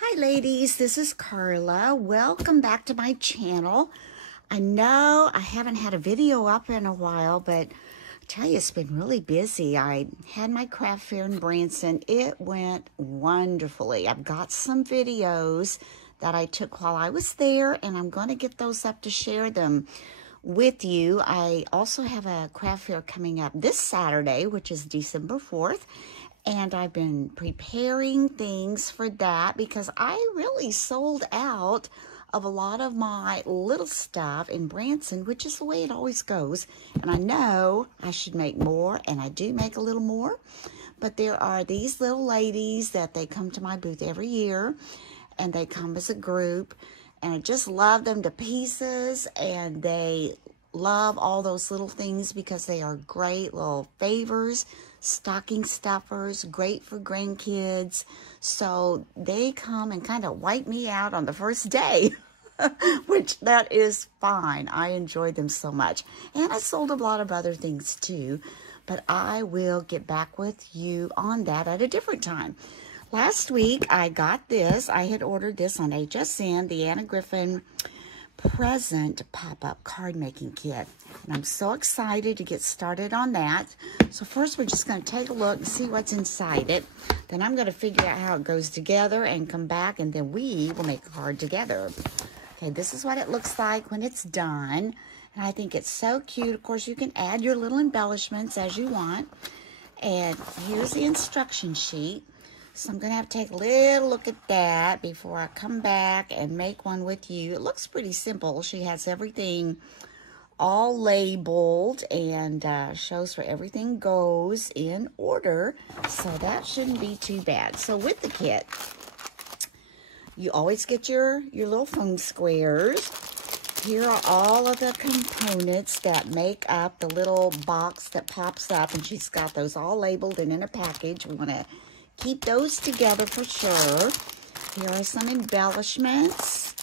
Hi ladies, this is Carla. Welcome back to my channel. I know I haven't had a video up in a while, but I tell you, it's been really busy. I had my craft fair in Branson. It went wonderfully. I've got some videos that I took while I was there, and I'm going to get those up to share them with you. I also have a craft fair coming up this Saturday, which is December 4th. And I've been preparing things for that because I really sold out of a lot of my little stuff in Branson, which is the way it always goes. And I know I should make more, and I do make a little more. But there are these little ladies that they come to my booth every year, and they come as a group. And I just love them to pieces, and they love all those little things because they are great little favors, stocking stuffers, great for grandkids. So they come and kind of wipe me out on the first day, which that is fine. I enjoy them so much. And I sold a lot of other things too, but I will get back with you on that at a different time. Last week I got this. I had ordered this on HSN, the Anna Griffin present pop-up card making kit, and I'm so excited to get started on that. So first we're just going to take a look and see what's inside it. Then I'm going to figure out how it goes together and come back, and then we will make a card together. Okay, this is what it looks like when it's done, and I think it's so cute. Of course, you can add your little embellishments as you want, and here's the instruction sheet. So I'm going to have to take a little look at that before I come back and make one with you. It looks pretty simple. She has everything all labeled and shows where everything goes in order. So that shouldn't be too bad. So with the kit, you always get your little foam squares. Here are all of the components that make up the little box that pops up. And she's got those all labeled and in a package. We want to keep those together for sure. Here are some embellishments,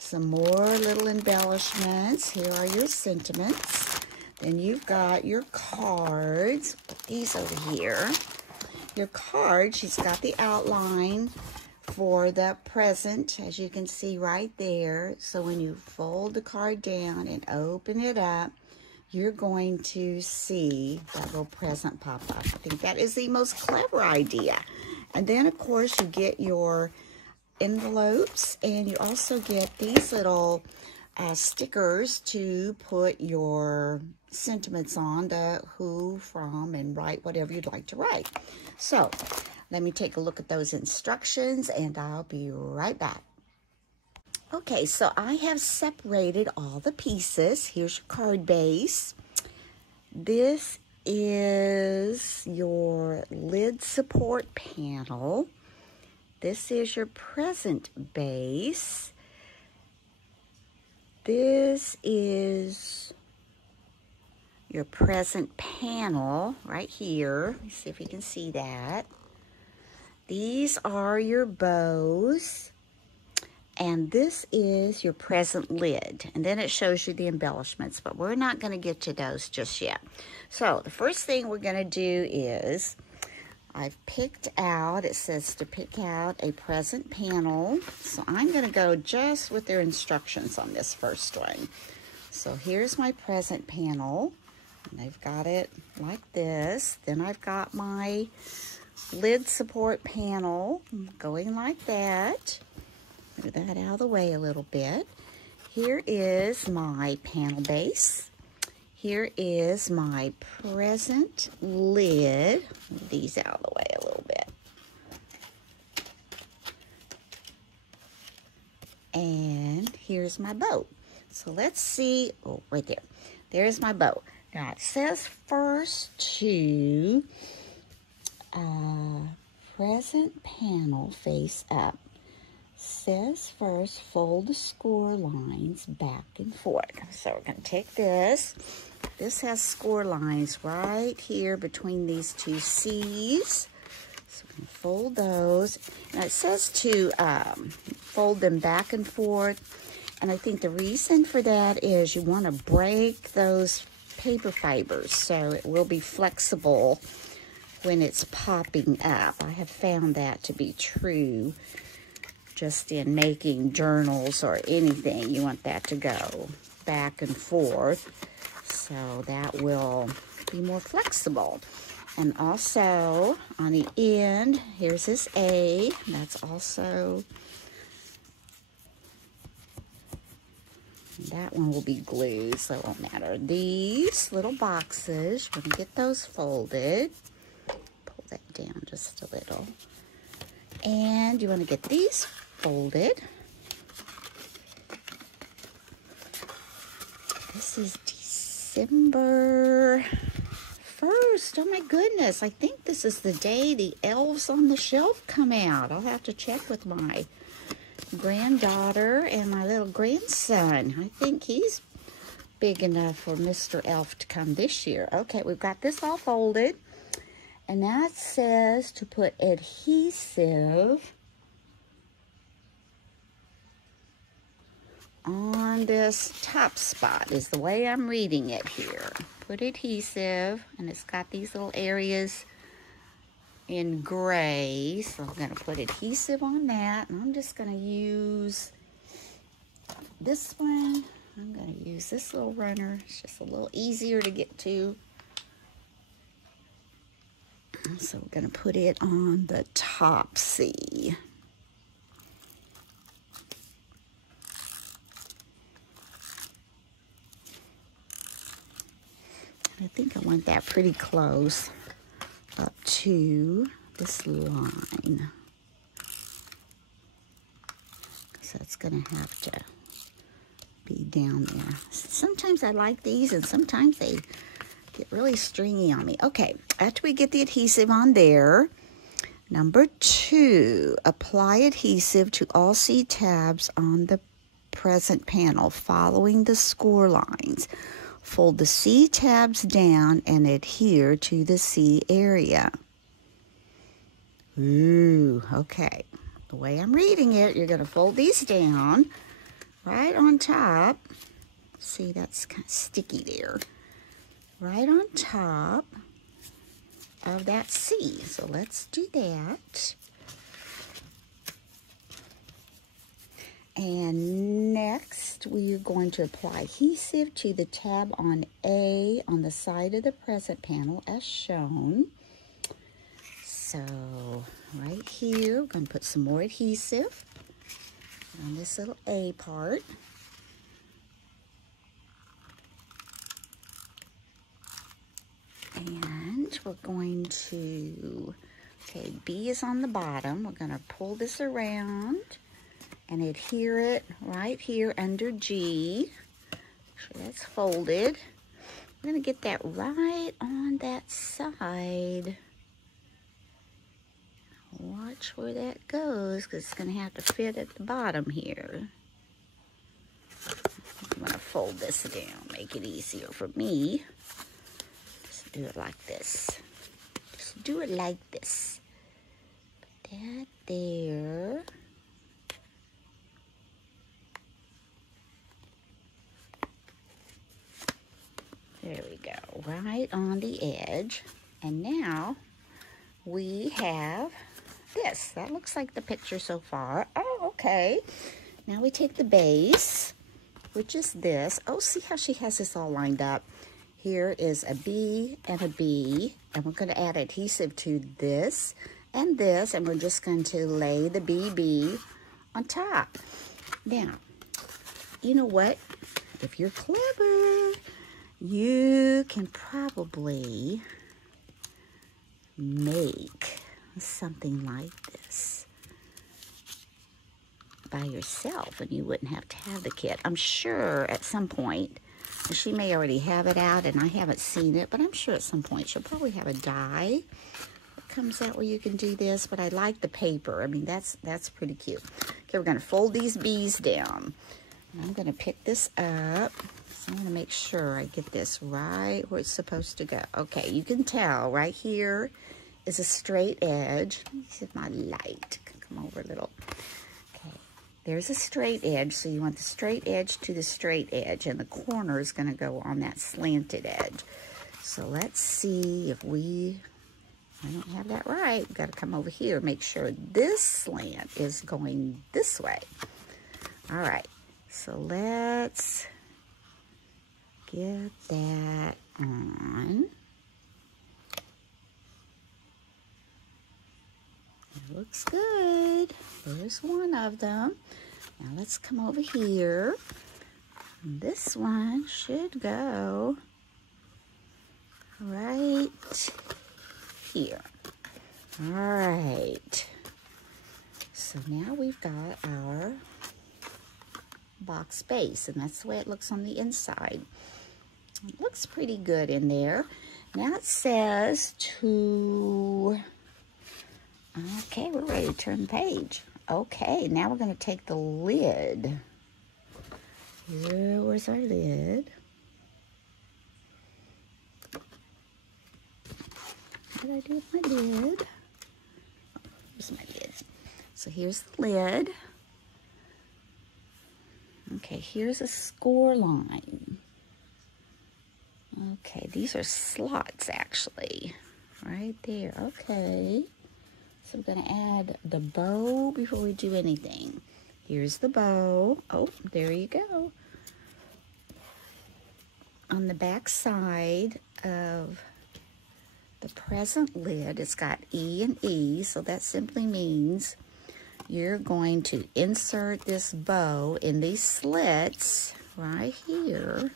some more little embellishments. Here are your sentiments. Then you've got your cards. Put these over here. Your card, she's got the outline for the present, as you can see right there. So when you fold the card down and open it up, you're going to see that little present pop up. I think that is the most clever idea. And then, of course, you get your envelopes, and you also get these little stickers to put your sentiments on, the who, from, and write whatever you'd like to write. So let me take a look at those instructions, and I'll be right back. Okay, so I have separated all the pieces. Here's your card base. This is your lid support panel. This is your present base. This is your present panel right here. Let's see if you can see that. These are your bows. And this is your present lid. And then it shows you the embellishments, but we're not going to get to those just yet. So the first thing we're going to do is, I've picked out, it says to pick out a present panel. So I'm going to go just with their instructions on this first one. So here's my present panel. And they've got it like this. Then I've got my lid support panel going like that. Move that out of the way a little bit. Here is my panel base. Here is my present lid. Move these out of the way a little bit. And here's my bow. So let's see. Oh, right there. There's my bow. Now it says first to present panel face up. Says first, fold the score lines back and forth. So we're going to take this. This has score lines right here between these two C's. So we're going to fold those. Now it says to fold them back and forth. And I think the reason for that is you want to break those paper fibers so it will be flexible when it's popping up. I have found that to be true. just in making journals or anything. You want that to go back and forth, so that will be more flexible. And also on the end, here's this A. That's also, that one will be glued, so it won't matter. These little boxes, we're going to get those folded. Pull that down just a little. And you want to get these folded. This is December 1st. Oh my goodness. I think this is the day the elves on the shelf come out. I'll have to check with my granddaughter and my little grandson. I think he's big enough for Mr. Elf to come this year. Okay, we've got this all folded. And now it says to put adhesive on this top spot, is the way I'm reading it here. Put adhesive, and it's got these little areas in gray, so I'm going to put adhesive on that, and I'm just going to use this one. I'm going to use this little runner. It's just a little easier to get to. So we're going to put it on the top C. I think I want that pretty close up to this line. So it's going to have to be down there. Sometimes I like these and sometimes they get really stringy on me. Okay, after we get the adhesive on there, number 2, apply adhesive to all C tabs on the present panel following the score lines. Fold the C tabs down and adhere to the C area. Ooh, okay. The way I'm reading it, you're going to fold these down right on top. See, that's kind of sticky there. Right on top of that C. So let's do that. And next, we are going to apply adhesive to the tab on A on the side of the present panel as shown. So right here, we're going to put some more adhesive on this little A part. And we're going to, okay, B is on the bottom. We're going to pull this around and adhere it right here under G. Make sure that's folded. I'm going to get that right on that side. Watch where that goes, because it's going to have to fit at the bottom here. I'm going to fold this down, make it easier for me. Just do it like this. Just do it like this. Put that there. There we go, right on the edge. And now we have this. That looks like the picture so far. Oh, okay. Now we take the base, which is this. Oh, see how she has this all lined up. Here is a B and a B, and we're going to add adhesive to this, and we're just going to lay the BB on top. Now, you know what? If you're clever, you can probably make something like this by yourself, and you wouldn't have to have the kit. I'm sure at some point, and she may already have it out, and I haven't seen it, but I'm sure at some point she'll probably have a die that comes out where you can do this, but I like the paper. I mean, that's pretty cute. Okay, we're going to fold these B's down. And I'm going to pick this up. So I'm going to make sure I get this right where it's supposed to go. Okay, you can tell right here is a straight edge. Let me see if my light can come over a little. Okay, there's a straight edge, so you want the straight edge to the straight edge, and the corner is going to go on that slanted edge. So let's see if we I don't have that right. We've got to come over here, make sure this slant is going this way. All right, so let's get that on. It looks good. There's one of them. Now let's come over here. This one should go right here. All right. So now we've got our box base, and that's the way it looks on the inside. It looks pretty good in there. Now it says to... Okay, we're ready to turn the page. Okay, now we're going to take the lid. Here, where's our lid? What did I do with my lid? Here's my lid. So here's the lid. Okay, here's a score line. Okay, these are slots actually. Right there, okay. So we're going to add the bow before we do anything. Here's the bow. Oh, there you go. On the back side of the present lid, it's got E and E, so that simply means you're going to insert this bow in these slits right here.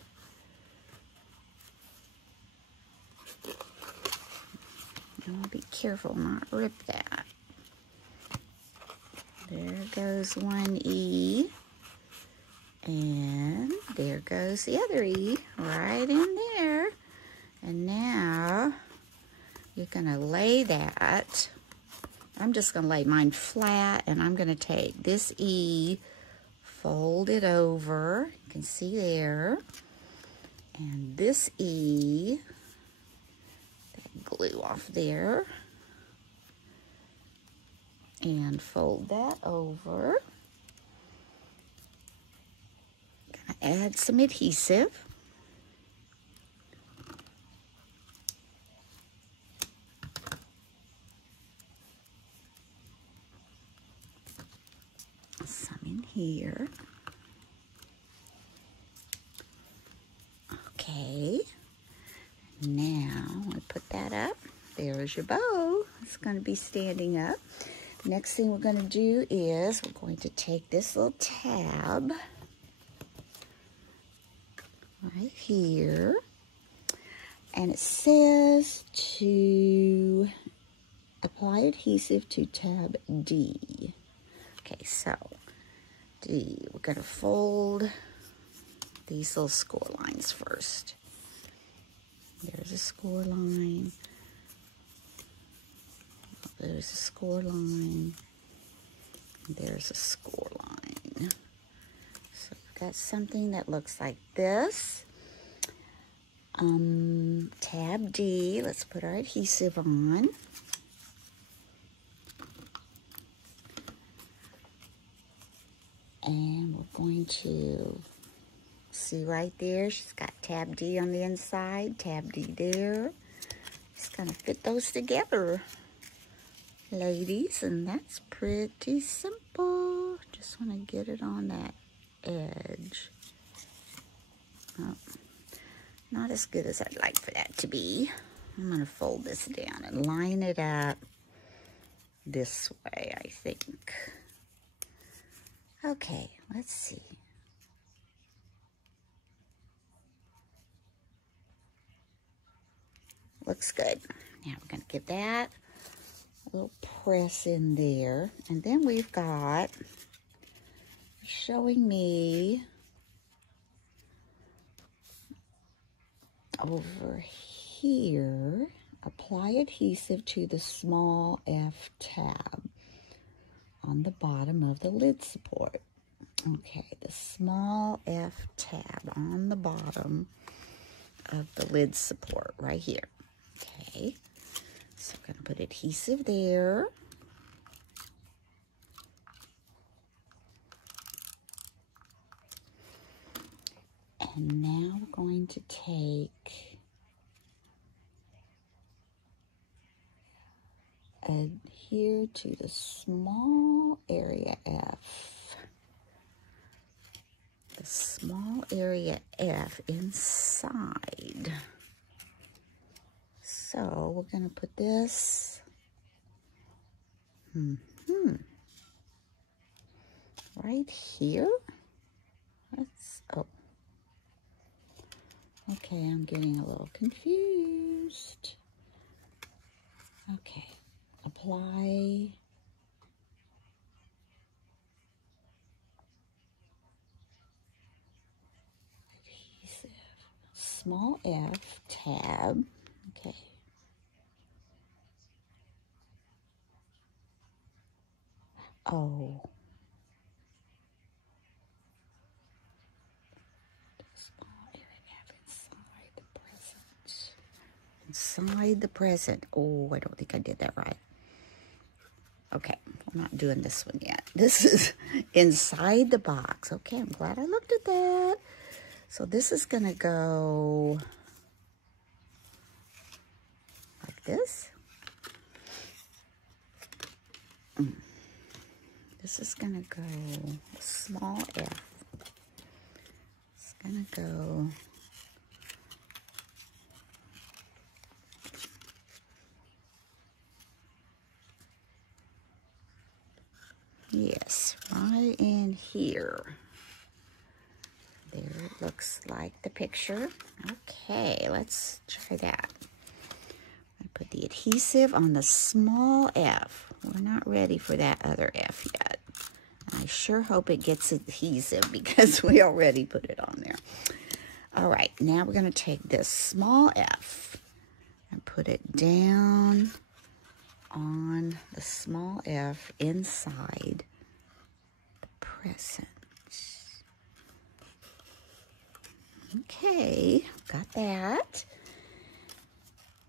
I'll be careful not rip that. There goes one E. And there goes the other E right in there. And now you're going to lay that. I'm just going to lay mine flat, and I'm going to take this E, fold it over. You can see there. And this E, glue off there, and fold that over. Gonna add some adhesive. Some in here. Okay. Now, I put that up. There's your bow. It's going to be standing up. Next thing we're going to do is we're going to take this little tab right here, and it says to apply adhesive to tab D. Okay, so D, we're going to fold these little score lines first. There's a score line. There's a score line. There's a score line. So we've got something that looks like this. Tab D, let's put our adhesive on. And we're going to see right there, she's got tab D on the inside, tab D there. Just gonna fit those together, ladies, and that's pretty simple. Just want to get it on that edge. Oh, not as good as I'd like for that to be. I'm gonna fold this down and line it up this way, I think. Okay, let's see. Looks good. Now we're going to get that little press in there. And then we've got showing me over here, apply adhesive to the small F tab on the bottom of the lid support. Okay, the small F tab on the bottom of the lid support right here. Okay, so I'm going to put adhesive there. And now we're going to take adhere to the small area F. The small area F inside. So we're going to put this right here. Okay, I'm getting a little confused. Okay, apply adhesive. Small F, tab. Okay. Oh. Small area F inside the present. Inside the present. Oh, I don't think I did that right. Okay, I'm not doing this one yet. This is inside the box. Okay, I'm glad I looked at that. So this is going to go like this. This is going to go small f. It's going to go yes, right in here. There it looks like the picture. Okay, let's try that. I put the adhesive on the small f. We're not ready for that other f yet. I sure hope it gets adhesive because we already put it on there. All right, now we're going to take this small f and put it down on the small f inside the present. Okay, got that.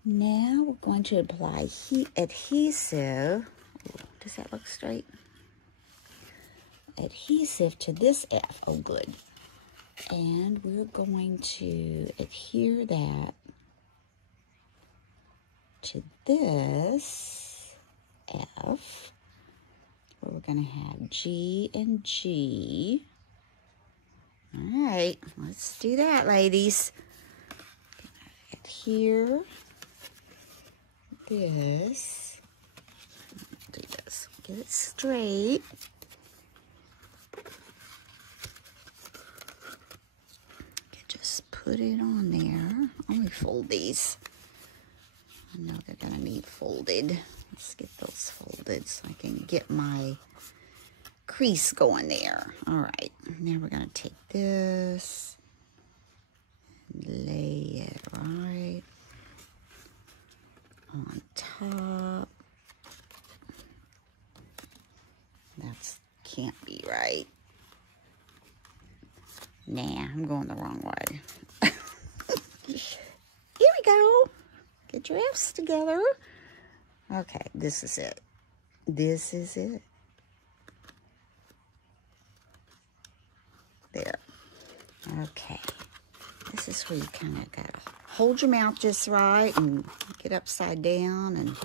Now we're going to apply adhesive. Ooh, does that look straight? Adhesive to this F. Oh, good. And we're going to adhere that to this F, where we're going to have G and G. All right, let's do that, ladies. Adhere this. Do this. Get it straight. Just put it on there. Let me fold these. I know they're going to need folded. Let's get those folded so I can get my crease going there. All right, now we're going to take this and lay it right on top. That's can't be right. Nah, I'm going the wrong way. Here we go. Get your F's together. Okay, this is it. This is it. There. Okay. This is where you kind of got to hold your mouth just right and get upside down. And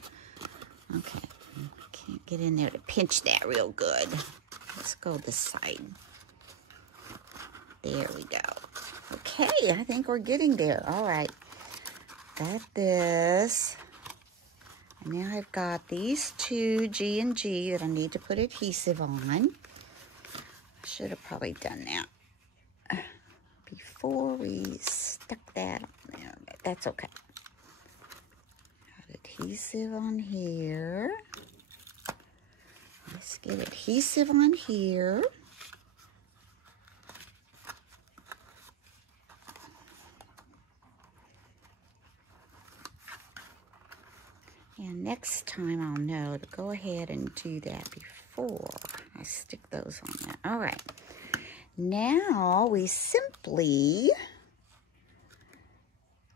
okay. Can't get in there to pinch that real good. Let's go this side. There we go. Okay, I think we're getting there. All right. Got this. And now I've got these two G and G that I need to put adhesive on. I should have probably done that before we stuck that on there, but that's okay. Got adhesive on here. Let's get adhesive on here. And next time I'll know to go ahead and do that before I stick those on there. All right. Now we simply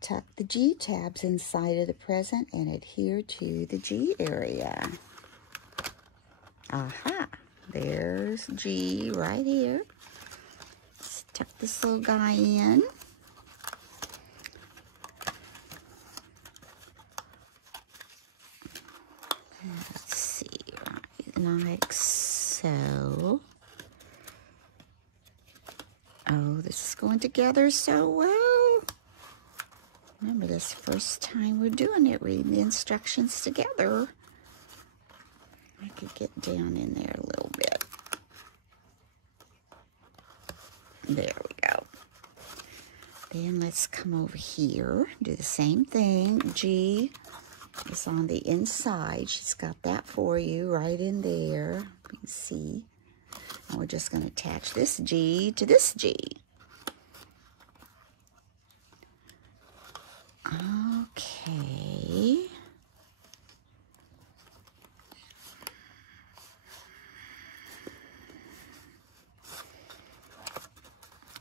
tuck the G tabs inside of the present and adhere to the G area. Aha. There's G right here. Let's tuck this little guy in. like so. Oh, this is going together so well. Remember, this first time we're doing it, reading the instructions together. I could get down in there a little bit. There we go. Then let's come over here, do the same thing. G is on the inside. She's got that for you right in there. You can see. And we're just going to attach this G to this G. Okay.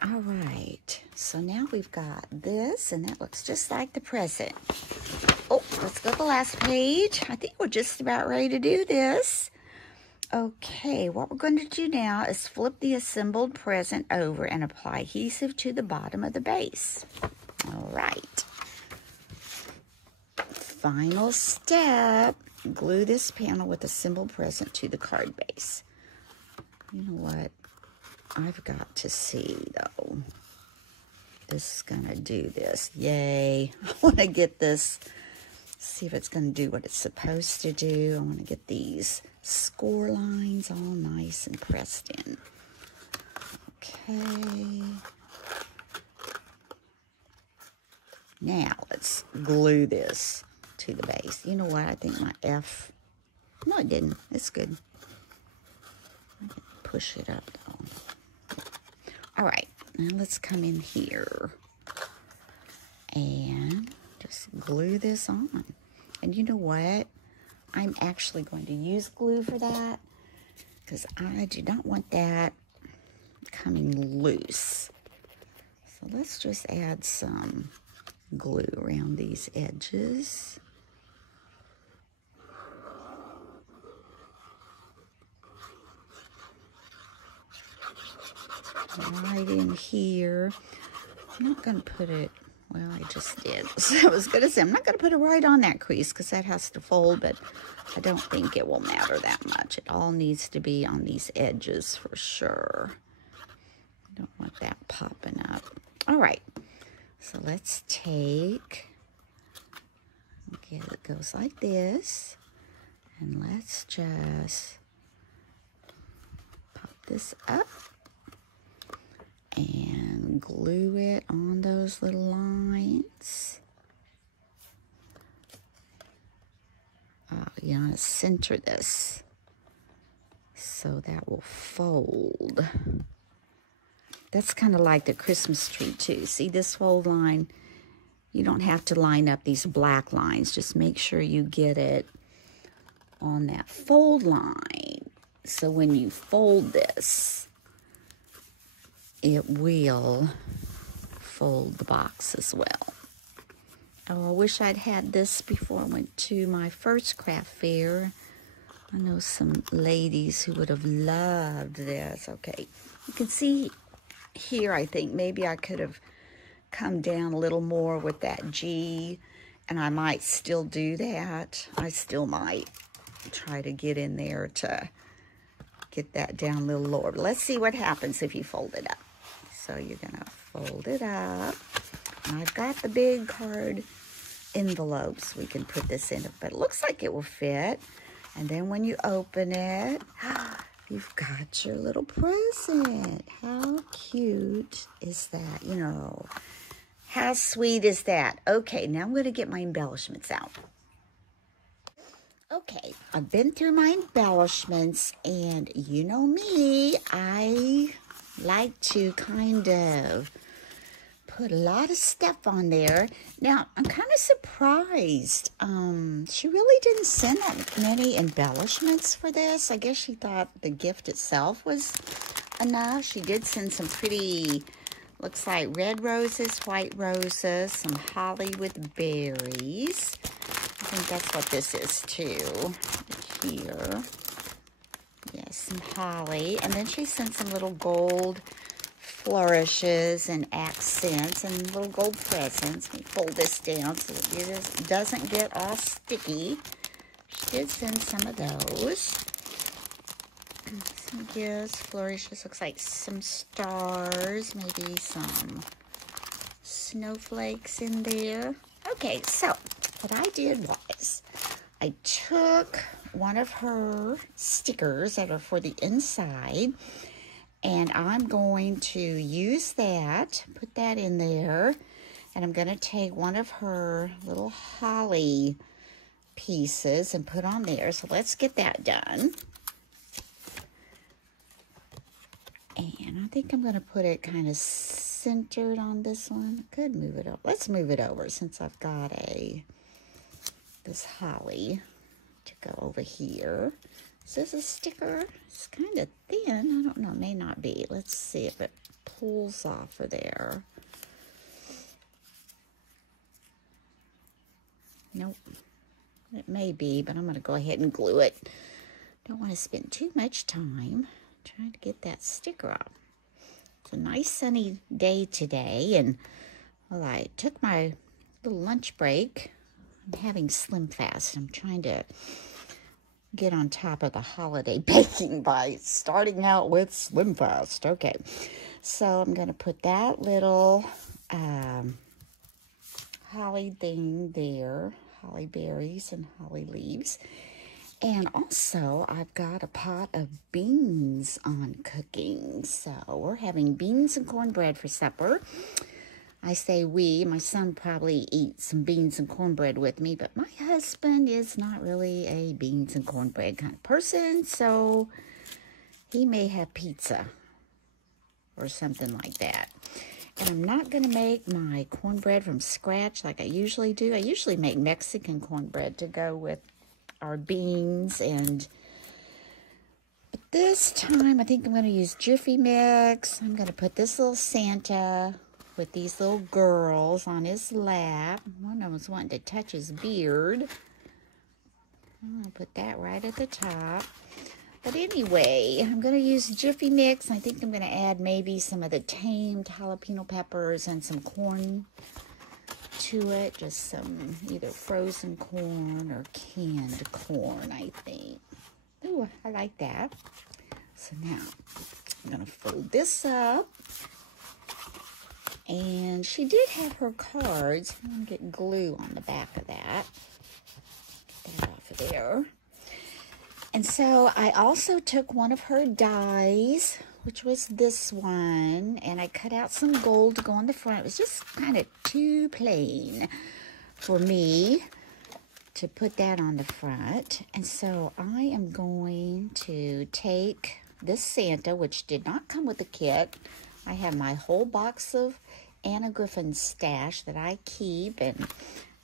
All right. So now we've got this, and that looks just like the present. Oh, let's go to the last page. I think we're just about ready to do this. Okay, what we're going to do now is flip the assembled present over and apply adhesive to the bottom of the base. All right. Final step, glue this panel with assembled present to the card base. You know what? I've got to see, though. This is going to do this. Yay. I want to get this, see if it's going to do what it's supposed to do. I want to get these score lines all nice and pressed in. Okay. Now, let's glue this to the base. You know what? I think my F, no, it didn't. It's good. I can push it up, though. All right, now let's come in here and just glue this on. And you know what? I'm actually going to use glue for that because I do not want that coming loose. So let's just add some glue around these edges. Right in here. I'm not going to put it, well, I just did. So I was going to say, I'm not going to put it right on that crease because that has to fold, but I don't think it will matter that much. It all needs to be on these edges for sure. I don't want that popping up. All right, so let's take, okay, it goes like this, and let's just pop this up and glue it on those little lines. You want to center this so that will fold. That's kind of like the Christmas tree too. See this fold line? You don't have to line up these black lines. Just make sure you get it on that fold line. So when you fold this, it will fold the box as well. Oh, I wish I'd had this before I went to my first craft fair. I know some ladies who would have loved this. Okay, you can see here, I think maybe I could have come down a little more with that G, and I might still do that. I still might try to get in there to get that down a little lower. But let's see what happens if you fold it up. So you're going to fold it up. And I've got the big card envelopes. We can put this in, but it looks like it will fit. And then when you open it, you've got your little present. How cute is that? You know, how sweet is that? Okay, now I'm going to get my embellishments out. Okay, I've been through my embellishments, and you know me, I like to kind of put a lot of stuff on there. Now, I'm kind of surprised. She really didn't send that many embellishments for this. I guess she thought the gift itself was enough. She did send some pretty, looks like red roses, white roses, some holly with berries. I think that's what this is too, here. Yes, some holly. And then she sent some little gold flourishes and accents and little gold presents. We fold this down so it doesn't get all sticky. She did send some of those. some gifts, flourishes, looks like some stars, maybe some snowflakes in there. Okay, so what I did was I took one of her stickers that are for the inside, and I'm going to use that, put that in there, and I'm going to take one of her little holly pieces and put on there. So let's get that done. And I think I'm going to put it kind of centered on this one. I could move it over. Let's move it over since I've got this holly to go over here. Is this a sticker? It's kind of thin. I don't know. It may not be. Let's see if it pulls off of there. Nope. It may be, but I'm going to go ahead and glue it. Don't want to spend too much time trying to get that sticker off. It's a nice sunny day today, and well, I took my little lunch break. I'm having Slim Fast. I'm trying to get on top of the holiday baking by starting out with Slim Fast. Okay, so I'm going to put that little holly thing there, holly berries and holly leaves. And also, I've got a pot of beans on cooking. So we're having beans and cornbread for supper. I say we, my son probably eats some beans and cornbread with me, but my husband is not really a beans and cornbread kind of person, so he may have pizza or something like that. And I'm not going to make my cornbread from scratch like I usually do. I usually make Mexican cornbread to go with our beans, but this time I think I'm going to use Jiffy Mix. I'm going to put this little Santa with these little girls on his lap. One of them was wanting to touch his beard. I'm going to put that right at the top. But anyway, I'm going to use Jiffy Mix. I think I'm going to add maybe some of the tamed jalapeno peppers and some corn to it. Just some either frozen corn or canned corn, I think. Ooh, I like that. So now I'm going to fold this up. And she did have her cards. I'm going to get glue on the back of that. Get that off of there. And so I also took one of her dies, which was this one, and I cut out some gold to go on the front. It was just kind of too plain for me to put that on the front. And so I am going to take this Santa, which did not come with the kit. I have my whole box of Anna Griffin stash that I keep and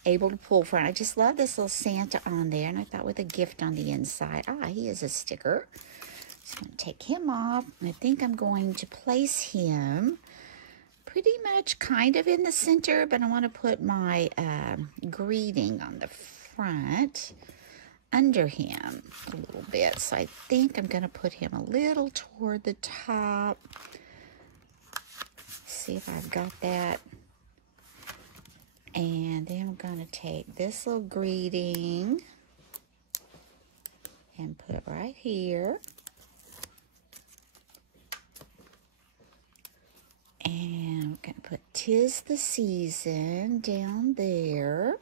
able to pull from. I just love this little Santa on there, and I thought with a gift on the inside. Ah, he is a sticker. So I'm going to take him off, and I think I'm going to place him pretty much kind of in the center, but I want to put my greeting on the front under him a little bit. So I think I'm going to put him a little toward the top. See if I've got that. And then I'm going to take this little greeting and put it right here. And I'm going to put "'Tis the Season" down there.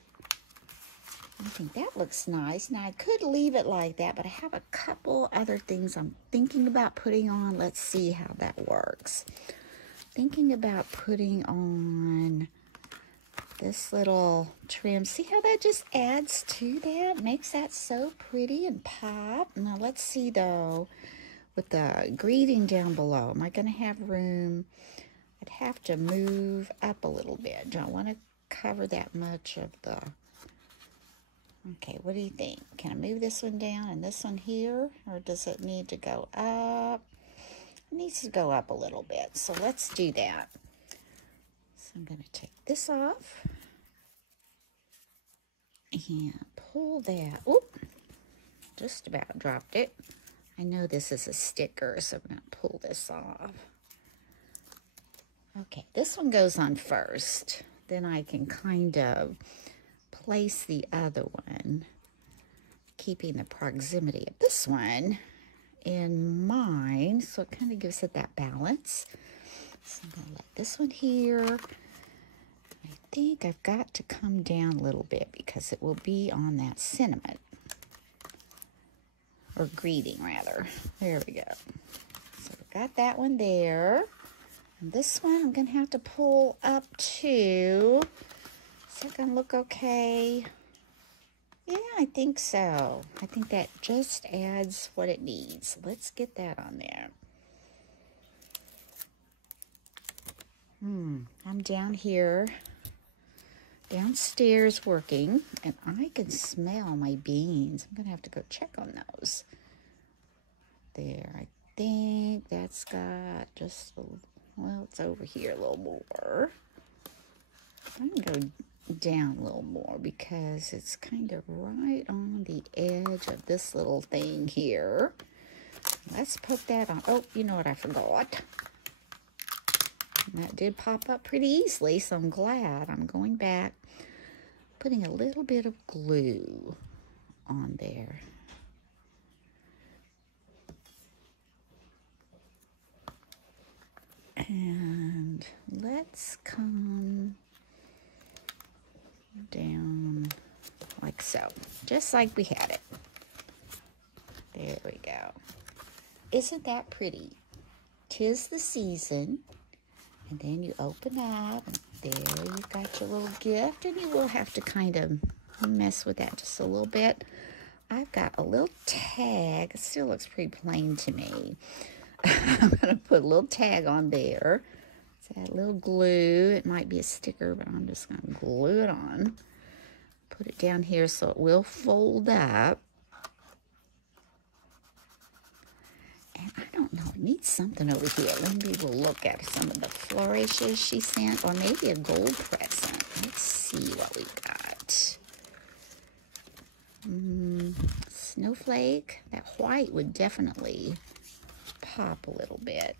I think that looks nice. Now, I could leave it like that, but I have a couple other things I'm thinking about putting on. Let's see how that works. Thinking about putting on this little trim. See how that just adds to that? Makes that so pretty and pop. Now, let's see, though, with the greeting down below. Am I going to have room? I'd have to move up a little bit. Don't want to cover that much of the... Okay, what do you think? Can I move this one down and this one here? Or does it need to go up? It needs to go up a little bit. So let's do that. So I'm going to take this off. And pull that. Oop! Just about dropped it. I know this is a sticker, so I'm going to pull this off. Okay, this one goes on first. Then I can kind of place the other one, keeping the proximity of this one in mine, so it kind of gives it that balance. So I'm going to let this one here. I think I've got to come down a little bit because it will be on that sentiment. Or greeting, rather. There we go. So we've got that one there. And this one I'm going to have to pull up too. Is that going to look okay? Yeah, I think so. I think that just adds what it needs. Let's get that on there. I'm down here, downstairs working, and I can smell my beans. I'm going to have to go check on those. There, I think that's got just, well, it's over here a little more. I'm going to go down a little more because it's kind of right on the edge of this little thing here. Let's put that on. Oh, you know what I forgot? That did pop up pretty easily, so I'm glad. I'm going back, putting a little bit of glue on there. And let's come down like so, just like we had it. There we go. Isn't that pretty? 'Tis the season. And then you open up, and there you've got your little gift, and you will have to kind of mess with that just a little bit. I've got a little tag. It still looks pretty plain to me. I'm going to put a little tag on there. It's that little glue. It might be a sticker, but I'm just going to glue it on. Put it down here so it will fold up. And I don't know, it needs something over here. Maybe we'll look at some of the flourishes she sent, or maybe a gold present. Let's see what we got. Snowflake. That white would definitely pop a little bit.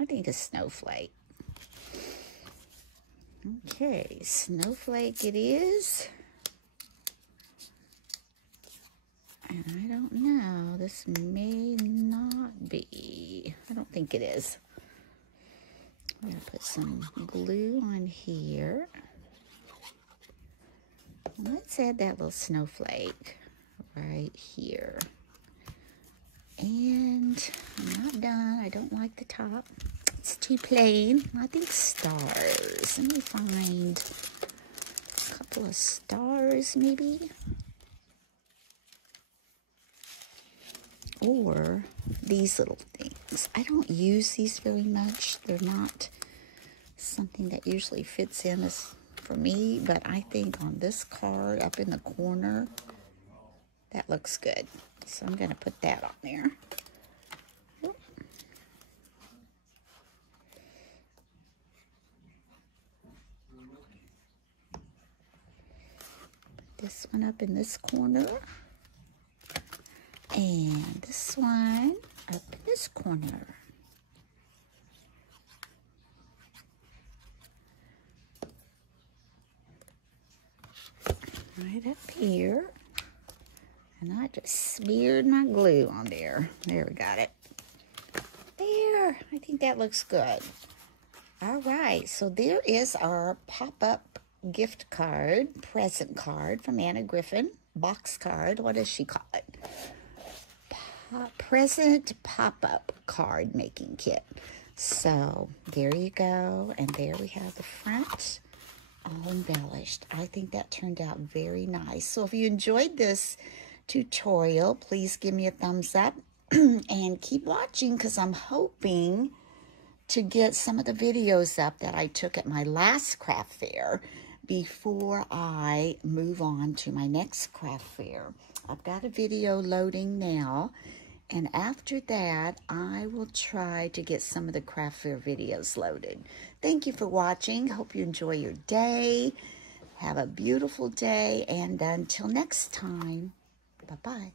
I think a snowflake. Okay, snowflake it is. And I don't know, this may not be. I don't think it is. I'm going to put some glue on here. Let's add that little snowflake right here. And I'm not done. I don't like the top. It's too plain. I think stars. Let me find a couple of stars maybe. Or these little things. I don't use these very much. They're not something that usually fits in as for me, but I think on this card up in the corner, that looks good. So I'm going to put that on there. Put this one up in this corner. And this one up in this corner. Right up here. And I just smeared my glue on there. There, we got it. There, I think that looks good. All right, so there is our pop-up gift card, present card from Anna Griffin. Box card, what does she call it? Present pop-up card making kit. So there you go, and there we have the front all embellished. I think that turned out very nice. So if you enjoyed this tutorial, please give me a thumbs up and keep watching, because I'm hoping to get some of the videos up that I took at my last craft fair before I move on to my next craft fair. I've got a video loading now, and after that, I will try to get some of the craft fair videos loaded. Thank you for watching. Hope you enjoy your day. Have a beautiful day, and until next time, bye-bye.